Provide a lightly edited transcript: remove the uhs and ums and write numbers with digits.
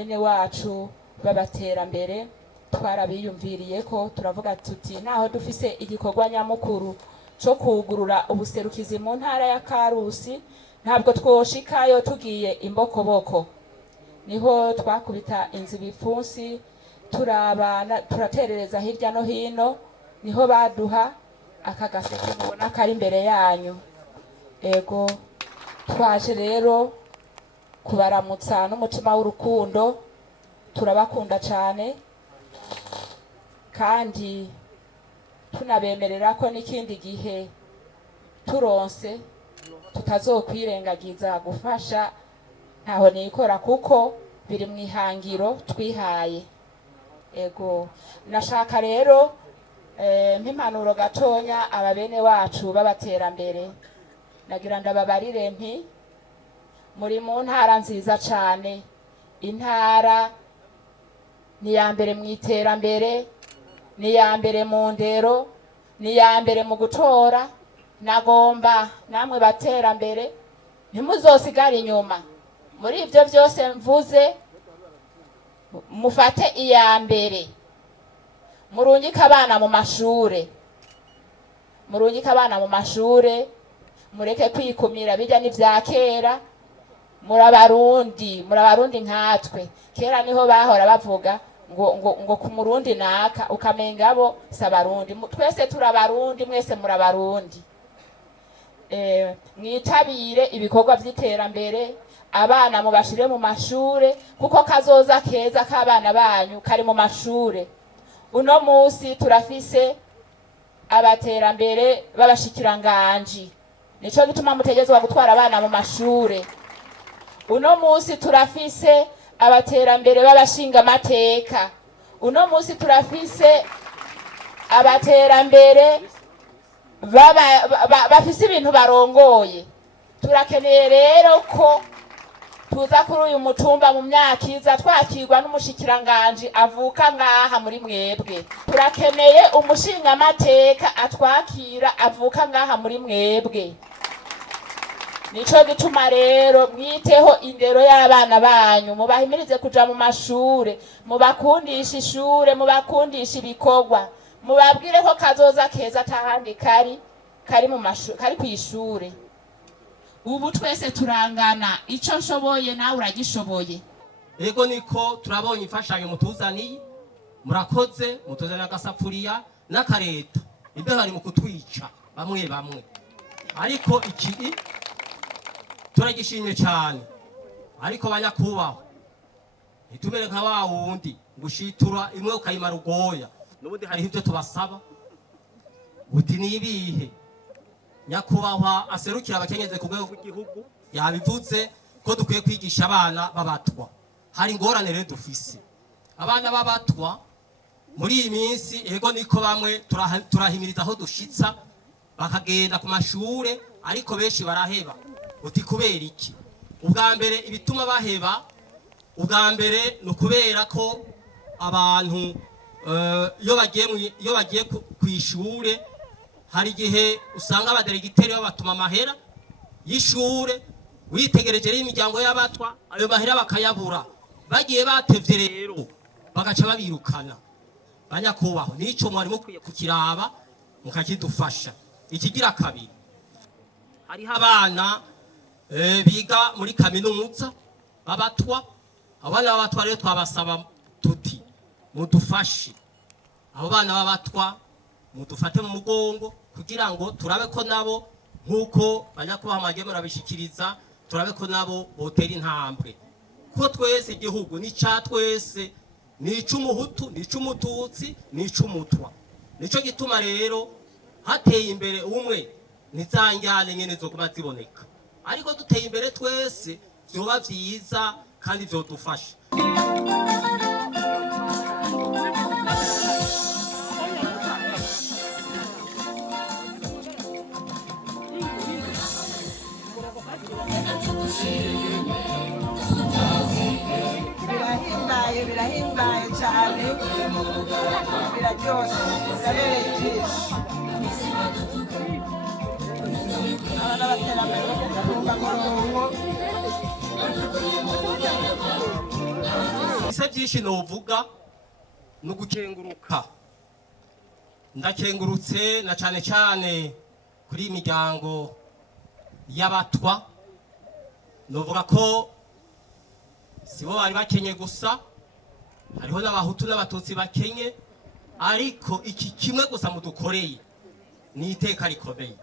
bene wacu b'abaterambere twarabiyumviriye ko turavuga tuti naho dufise igikorwa nyamukuru cyo kugurura ubuserukizi mu ntara ya Karusi ntabwo twoshikayo tugiye imbokoboko. Niho twakubita inzu bipfunsi turabana turaterereza hirya no hino, niho baduha aka gaseke mubona kari imbere yanyu. Ego twaje rero kubaramutsa n'umutima w'urukundo, turabakunda cyane kandi tunabemerera ko n'ikindi gihe turonse tutazokwirengagiza gufasha ntaho nikora kuko biri mu ihangiro twihaye. Ego nashaka rero nk'impanuro gatonya ababene wacu b'abaterambere, nagira ndababarire nti muri mu ntara nziza cyane. Intara ni ya mbere mu iterambere, ni ya mbere mu ndero, ni ya mbere mu gutora. Nagomba namwe baterambere ntimuzosigare inyuma muri ibyo byose mvuze, mufate iya mbere, murungike abana mu mashure, mureke kwikumira bijya n'ivya kera. murabarundi nkatwe. Kera niho bahora bavuga ngo ku murundi naka ukamenga bo sabarundi. Twese turabarundi, mwese murabarundi. Mwitabire ibikorwa vy'iterambere, abana mubashire mu mashure kuko kazoza keza k'abana banyu kari mu mashure. Uno musi turafise abaterambere b'abashikiranganji, nico gituma mutegezwa gutwara abana mu mashure. Uno musi turafise abaterambere b'abashinga amateka. Uno musi turafise abaterambere bafise ibintu barongoye. Turakeneye rero ko tuza kuri uyu mutumba mu myaka iza twakirwa n'umushikiranganji avuka ngaha muri mwebwe. Turakeneye umushinga amateka atwakira avuka ngaha muri mwebwe. Nico gituma rero mwiteho indero y'abana banyu, mubahimirize kuja mu mashure, mubakundisha ishure, mubakundisha ibikorwa, mubabwire ko kazoza keza tahandi kari mu mashure, kari kw'ishure. Ubu twese turangana, ico nshoboye nawe uragishoboye. Ego niko turabonye imfashanyo mutuzaniye, murakoze, mutuzanira agasafuriya n'akareta. Ibyo hari mu kutwica bamwe bamwe, ariko iki turagishimye cyane. Ariko banyakubahwa, itumere nka wa wundi gushitura imwe ukayimara ugoya. Nubundi hari ibyo tubasaba buti nibihe. Nyakubahwa aserukira abakenyeze ku rwego rw'igihugu yabivuze ko dukwiye kwigisha abana babatwa. Hari ingorane rero dufise abana babatwa muri iyi minsi. Ego niko bamwe turahimiriza aho dushitsa bakagenda ku mashure, ariko benshi baraheba. Uti kubera iki? Ubwa mbere ibituma baheba, ubwa mbere no kubera ko abantu iyo bagiye kwishure hari gihe usanga abaderegiteri babatuma amahera y'ishure, witegereje imiryango y'abatwa ayo mahera bakayabura. Bagiye batevye rero bagaca babirukana. Banyakubahwa, nico mwari mukwiye kukiraba mukakidufasha. Ikigira kabiri, hariho abana biga muri kaminuza babatwa. Abana babatwa rero twabasaba tuti mudufashe abo bana babatwa, mudufate mu mugongo kugira ngo turabe ko nabo nkuko banyakubahwa mwagiye murabishikiriza, turabe ko nabo botera intambwe. Ko twese igihugu ni ca twese, ni ic'umuhutu, ni ic'umututsi, ni ic'umutwa. Nico gituma rero hateye imbere umwe nizanjyane nyene zoguma ziboneka, ariko duteye imbere twese vyoba vyiza kandi vyodufasha. Birahimbaye cyane, biraryoshe, birabereye ijisho. Abana baterambere bagenda ku murongo simfise byinshi novuga no gukenguruka. Ndakengurutse na cyane cyane kuri imiryango y'abatwa. Novuga ko sibo bari bakenye gusa, hariho n'abahutu n'abatutsi bakenye, ariko iki kimwe gusa mudukoreye ni iteka rikomeye.